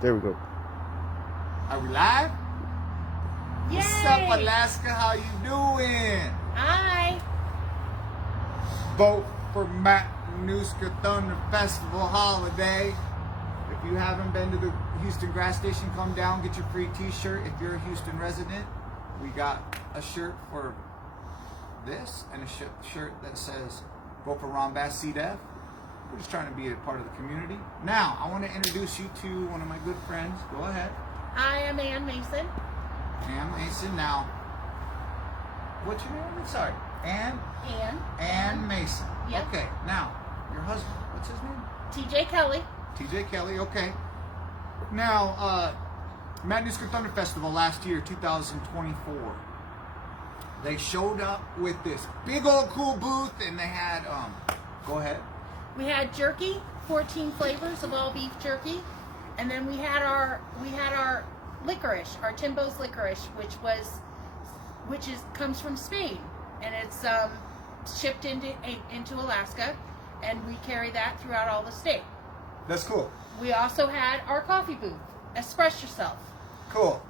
There we go. Are we live? Yay! What's up, Alaska? How you doing? Hi. Vote for Matanuska Thunder Festival holiday. If you haven't been to the Houston Grass Station, come down, get your free t-shirt. If you're a Houston resident, we got a shirt for this and a shirt that says vote for Ron Bass CDF. We're just trying to be a part of the community. Now, I want to introduce you to one of my good friends. Go ahead. I am Ann Mason. Ann Mason. Now, what's your name? Sorry. Ann. Ann Mason. Yep. Okay. Now, your husband. What's his name? TJ Kelly. TJ Kelly. Okay. Now, Matanuska Thunder Festival last year, 2024. They showed up with this big old cool booth, and they had. Go ahead. We had jerky, 14 flavors of all beef jerky, and then we had our licorice, our Timbo's licorice, which comes from Spain, and it's shipped into Alaska, and we carry that throughout all the state. That's cool. We also had our coffee booth, Express Yourself. Cool.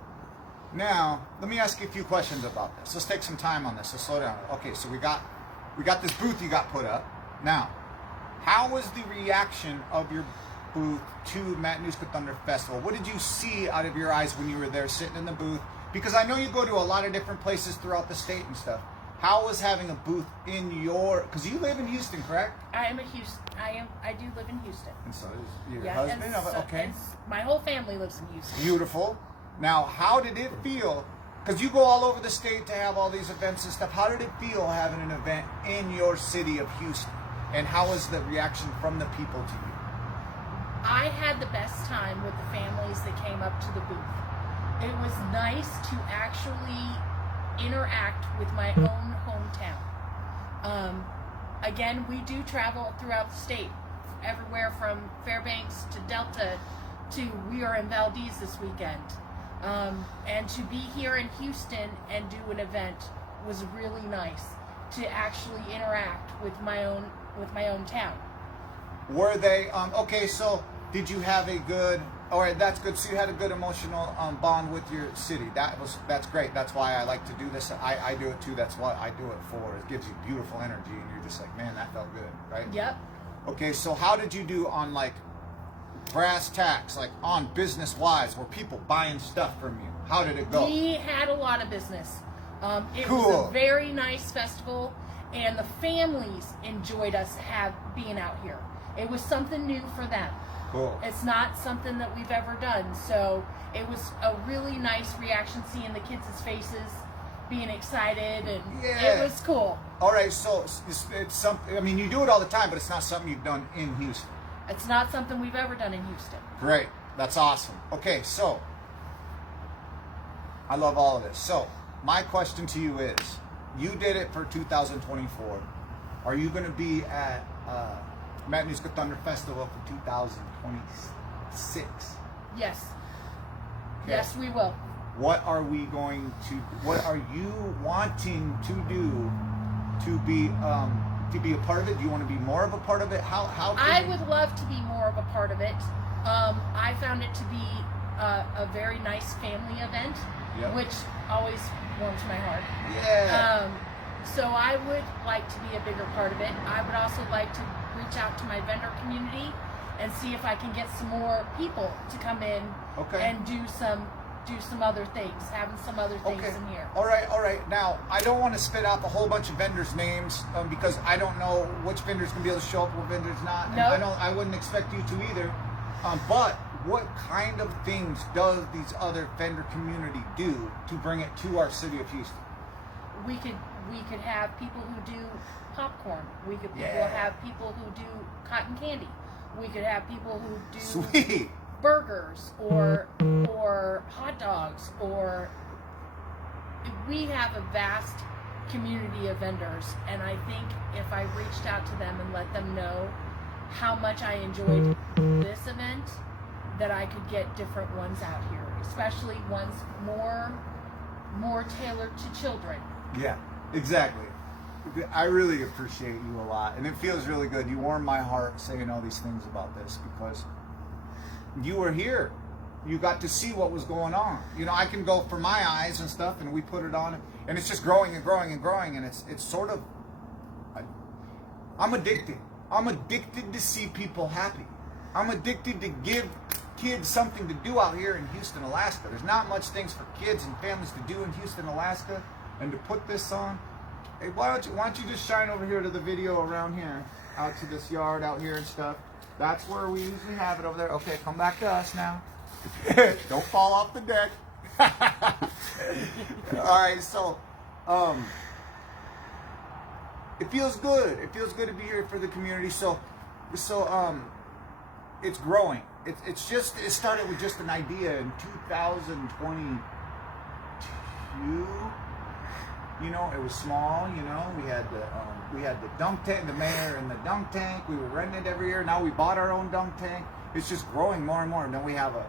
Now, let me ask you a few questions about this. Let's take some time on this. Let's slow down. Okay, so we got this booth you got put up. Now, how was the reaction of your booth to Matanuska Thunder Festival? What did you see out of your eyes when you were there sitting in the booth? Because I know you go to a lot of different places throughout the state and stuff. How was having a booth in your? Because you live in Houston, correct? I am a Houston. I do live in Houston. And so is your Yeah, husband. and Okay. and my whole family lives in Houston. Beautiful. Now, how did it feel? Because you go all over the state to have all these events and stuff. How did it feel having an event in your city of Houston? And how was the reaction from the people to you? I had the best time with the families that came up to the booth. It was nice to actually interact with my own hometown. Again, we do travel throughout the state, everywhere from Fairbanks to Delta to we are in Valdez this weekend. And to be here in Houston and do an event was really nice to actually interact with my own town. Were they okay? So did you have a good? All right, that's good. So you had a good emotional bond with your city. That's great. That's why I like to do this. I do it too. That's what I do it for. It gives you beautiful energy, and you're just like, man, that felt good, right? Yep. Okay, so how did you do on like brass tacks, like on business wise? Were people buying stuff from you? How did it go? We had a lot of business. It Cool. was a very nice festival, and the families enjoyed us being out here. It was something new for them. Cool. It's not something that we've ever done, so it was a really nice reaction seeing the kids' faces being excited, and Yeah. it was cool. All right, so it's something. I mean, you do it all the time, but it's not something you've done in Houston. It's not something we've ever done in Houston. Great. That's awesome. Okay, so I love all of this. So my question to you is, you did it for 2024. Are you going to be at Matanuska Thunder Festival for 2026? Yes. Okay. Yes, we will. What are you wanting to do to be a part of it? Do you want to be more of a part of it? How I would love to be more of a part of it. I found it to be a very nice family event, Yep. which always warms my heart. Yeah. So I would like to be a bigger part of it. I would also like to reach out to my vendor community and see if I can get some more people to come in Okay. and do some other things, having some other things Okay. in here. All right. Now, I don't want to spit out a whole bunch of vendors' names because I don't know which vendors can be able to show up, what vendors not. And No. I wouldn't expect you to either. But what kind of things does these other vendor community do to bring it to our city of Houston? We could have people who do popcorn. We could Yeah. have people who do cotton candy. We could have people who do Sweet. burgers or hot dogs, or we have a vast community of vendors, and I think if I reached out to them and let them know how much I enjoyed this event, that I could get different ones out here, especially ones more tailored to children. Yeah, exactly. I really appreciate you a lot, and it feels really good. You warm my heart saying all these things about this because you were here you got to see what was going on. You know, I can go for my eyes and stuff, and we put it on, and it's just growing and growing and growing, and it's sort of, I'm addicted. I'm addicted to see people happy. I'm addicted to give kids something to do out here in Houston, Alaska. There's not much things for kids and families to do in Houston, Alaska, and to put this on. Hey, why don't you just shine over here to the video around here, out to this yard out here and stuff. That's where we usually have it over there. Okay, come back to us now. Don't fall off the deck. All right, so it feels good. It feels good to be here for the community. So it's growing. It started with just an idea in 2022. You know, it was small. You know, we had the dunk tank, the mayor and the dunk tank. We were renting it every year. Now we bought our own dunk tank. It's just growing more and more. And then we have a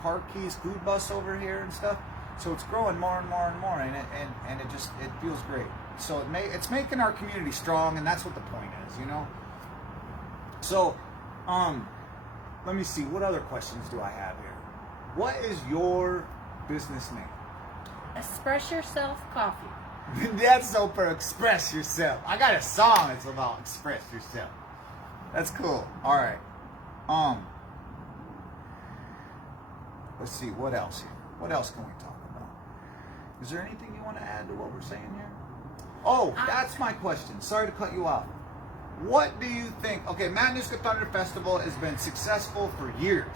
Car Keys food bus over here and stuff. So it's growing more and more and more, and it feels great. So it's making our community strong, and that's what the point is, you know. So, let me see. What other questions do I have here? What is your business name? Express Yourself Coffee. That's so for express yourself. I got a song that's about express yourself. That's cool. All right. Let's see. What else here? What else can we talk about? Is there anything you want to add to what we're saying here? Oh, that's my question. Sorry to cut you off. What do you think? Okay, Matanuska Thunder Festival has been successful for years,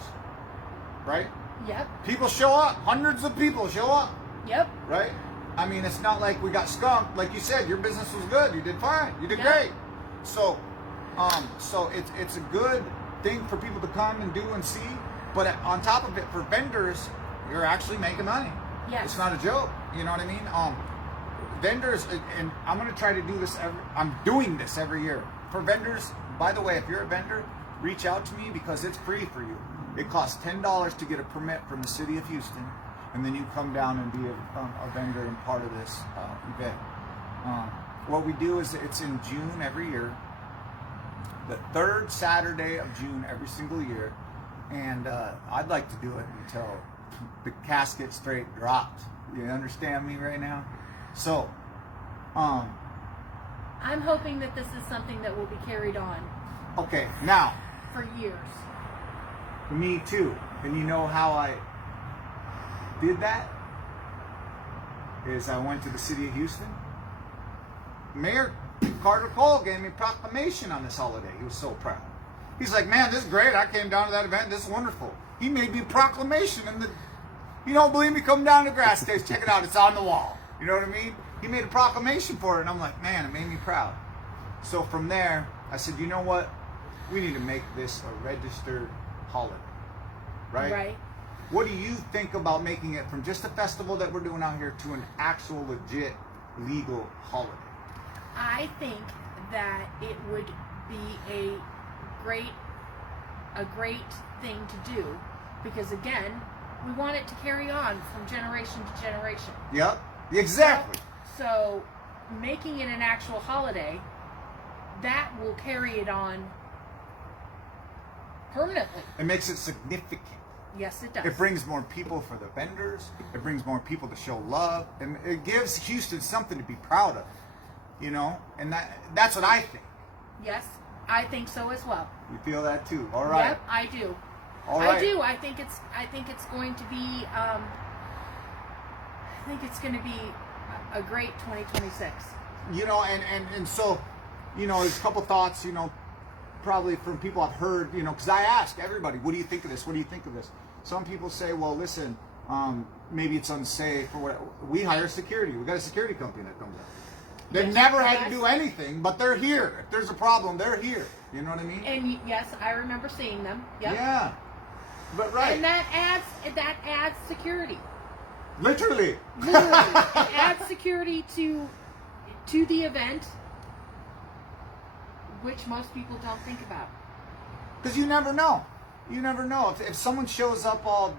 right? Yep. People show up. Hundreds of people show up. Yep. Right? I mean, it's not like we got skunked. Like you said, your business was good. You did fine. You did great. So it's a good thing for people to come and do and see. But on top of it, for vendors, you're actually making money. Yes. It's not a joke. You know what I mean? Vendors, and I'm going to try to do this. I'm doing this every year. For vendors, by the way, if you're a vendor, reach out to me because it's free for you. It costs $10 to get a permit from the city of Houston, and then you come down and be a vendor and part of this event. What we do is it's in June every year, the third Saturday of June every single year, and I'd like to do it until the casket straight drops. You understand me right now? So, I'm hoping that this is something that will be carried on okay, now, for years. me too. And you know how I did that? Is I went to the city of Houston. Mayor Carter Cole gave me a proclamation on this holiday. He was so proud. He's like, man, this is great. I came down to that event. This is wonderful. He made me a proclamation. And you don't believe me? Come down to Grass Stage. Check it out. It's on the wall. You know what I mean? He made a proclamation for it. And I'm like, man, it made me proud. So from there, I said, you know what? We need to make this a registered holiday. Right? Right. What do you think about making it from just a festival that we're doing out here to an actual legit legal holiday? I think that it would be a great thing to do because again, we want it to carry on from generation to generation. Yep, exactly. So making it an actual holiday, that will carry it on permanently. It makes it significant. Yes, it does. It brings more people for the vendors. It brings more people to show love. And it gives Houston something to be proud of. You know? And that's what I think. Yes, I think so as well. You feel that too? All right. Yep, I do. All right. I do. I think it's going to be a great 2026. You know, and so, you know, there's a couple thoughts, you know, probably from people I've heard, you know, because I ask everybody, what do you think of this? What do you think of this? Some people say, well, listen, maybe it's unsafe or whatever. We hire security. We got a security company that comes out. They've never had to do anything, but they're here. If there's a problem, they're here. You know what I mean? And yes, I remember seeing them. Yep. Yeah. But right. And that adds security. Literally. Literally. It adds security to the event, which most people don't think about. Because you never know. You never know. If someone shows up all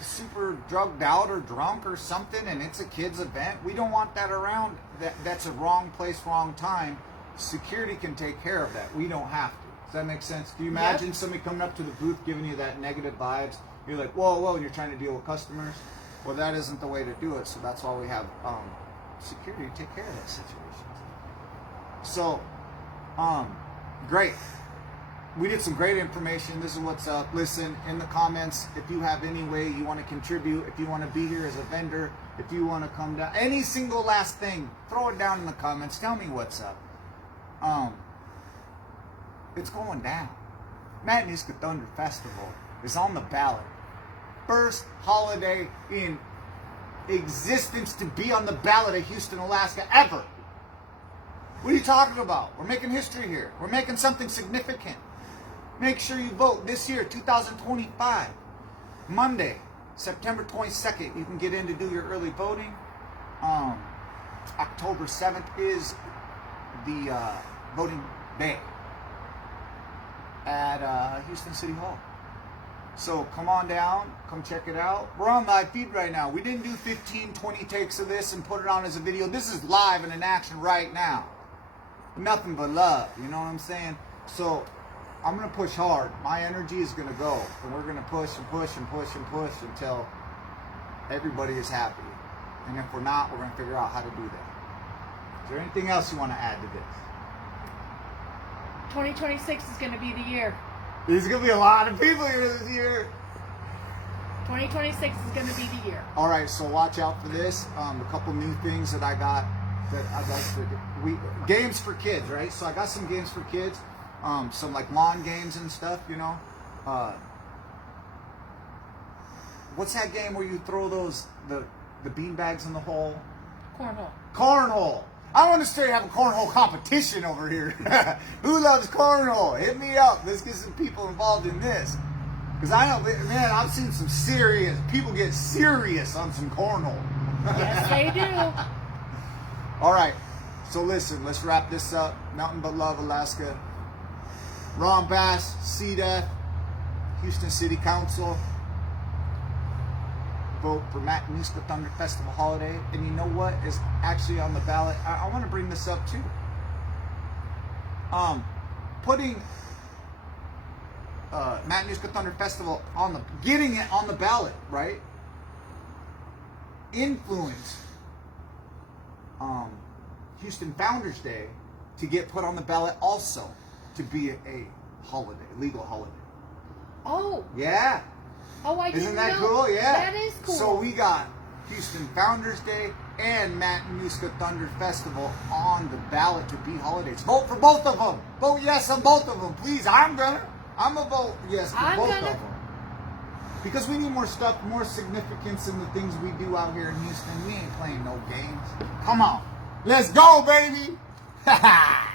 super drugged out or drunk or something and it's a kid's event, we don't want that around. That's a wrong place, wrong time. Security can take care of that. We don't have to. Does that make sense? Do you imagine somebody coming up to the booth giving you that negative vibes? You're like, whoa, and you're trying to deal with customers. Well, that isn't the way to do it. So that's why we have security to take care of that situation. So, great. We did some great information. This is what's up. Listen, in the comments, if you have any way you want to contribute, if you want to be here as a vendor, if you want to come down, any single last thing, throw it down in the comments. Tell me what's up. It's going down. Matanuska Thunder Festival is on the ballot. First holiday in existence to be on the ballot of Houston, Alaska ever. What are you talking about? We're making history here. We're making something significant. Make sure you vote this year, 2025. Monday, September 22nd, you can get in to do your early voting. October 7th is the voting day at Houston City Hall. So come on down, come check it out. We're on live feed right now. We didn't do 15, 20 takes of this and put it on as a video. This is live and in action right now. Nothing but love, you know what I'm saying? So I'm going to push hard. My energy is going to go. And we're going to push and push and push and push until everybody is happy. And if we're not, we're going to figure out how to do that. Is there anything else you want to add to this? 2026 is going to be the year. There's going to be a lot of people here this year. 2026 is going to be the year. All right, so watch out for this. A couple new things that I got that I'd like to... games for kids, right? So I got some games for kids. Some like lawn games and stuff, you know. What's that game where you throw the bean bags in the hole? Cornhole. Cornhole. I want to start have a cornhole competition over here. Who loves cornhole? Hit me up. Let's get some people involved in this. Because I know, man, I've seen some serious people get serious on some cornhole. Yes, they do. All right. So listen, let's wrap this up. Nothing but love, Alaska. Ron Bass, CDEF, Houston City Council. Vote for Matanuska Thunder Festival holiday. And you know what is actually on the ballot? I want to bring this up too. Putting Matanuska Thunder Festival getting it on the ballot, right? Influence Houston Founders Day to get put on the ballot also to be a holiday, legal holiday. Oh. Yeah. Oh, I didn't Isn't that know. cool? Yeah. That is cool. So we got Houston Founders Day and Matanuska Thunder Festival on the ballot to be holidays. Vote for both of them. Vote yes on both of them, please. I'm gonna vote yes for both of them. Because we need more stuff, more significance in the things we do out here in Houston. We ain't playing no games. Come on. Let's go, baby. Ha ha.